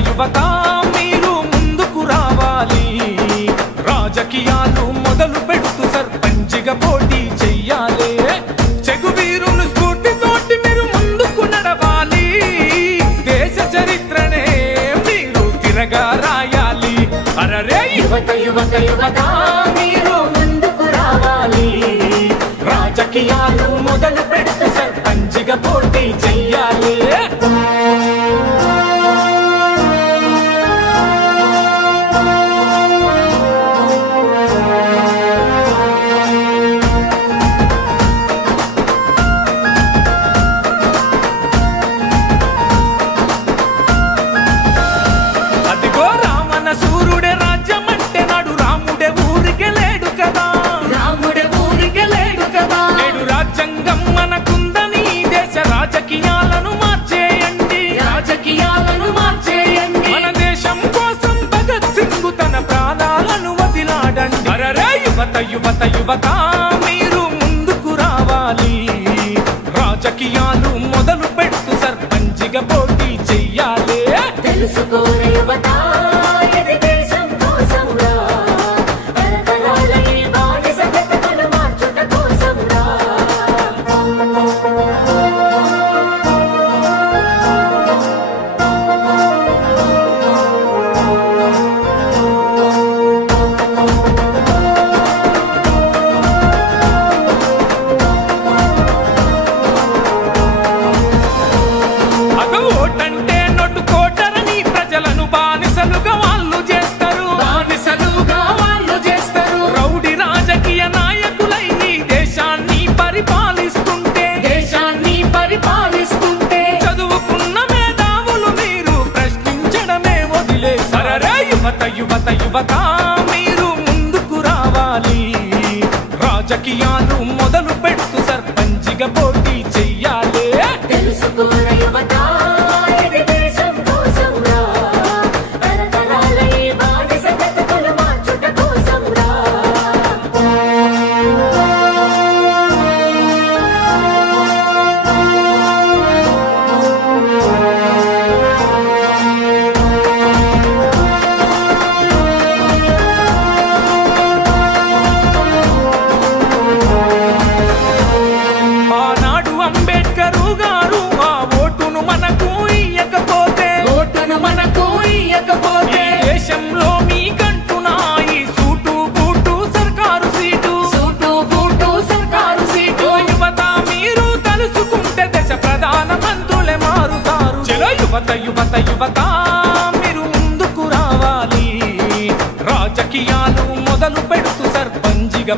యువత మీరు ముందుకు రావాలి రాజకీయాలు మొదలు పెడుతూ సర్పంచిగా పోటీ చెయ్యాలి చెగువీరును స్ఫూర్తితోటి మీరు ముందుకు నడవాలి దేశ చరిత్రనే మీరు తిరగా రాయాలి అరరే యువత యువత యువత మీరు ముందుకు రావాలి రాజకీయాలు మొదలు పెడుతూ సర్పంచిగా పోటీ చెయ్యాలి రాజకీయాలను మార్చేయండి మన దేశం కోసం భగత్ సింగ్ తన ప్రాణాలను వదిలాడండి అరరే యువత యువత యువత మీరు ముందుకు రావాలి రాజకీయాలు మొదలు పెడుతూ సర్పంచిగా పోటీ చెయ్యాలి తెలుసుకోరే యువత ఓటంటే నొట్టుకోటరని ప్రజలను బానిసలుగా వాళ్ళు చేస్తారు రౌడీ రాజకీయ నాయకులై దేశాన్ని పరిపాలిస్తుంటే చదువుకున్న మేధావులు మీరు ప్రశ్నించడమే వదిలేసారే యువత యువత యువత మీరు ముందుకు రావాలి రాజకీయాలు మొదలు పెడుతూ సర్పంచిగా పోటీ చెయ్యాలి తెలుసుకోరే యువత దేశంలో మీకంటూ నాయి సూటు బూటు సర్కారు సీటు యువత మీరు తలుసుకుంటే దేశ ప్రధాన మంత్రులే మారుతారు చలో యువత యువత యువత మీరు ముందుకు రావాలి రాజకీయాలు మొదలు పెడుతూ సర్పంచిగా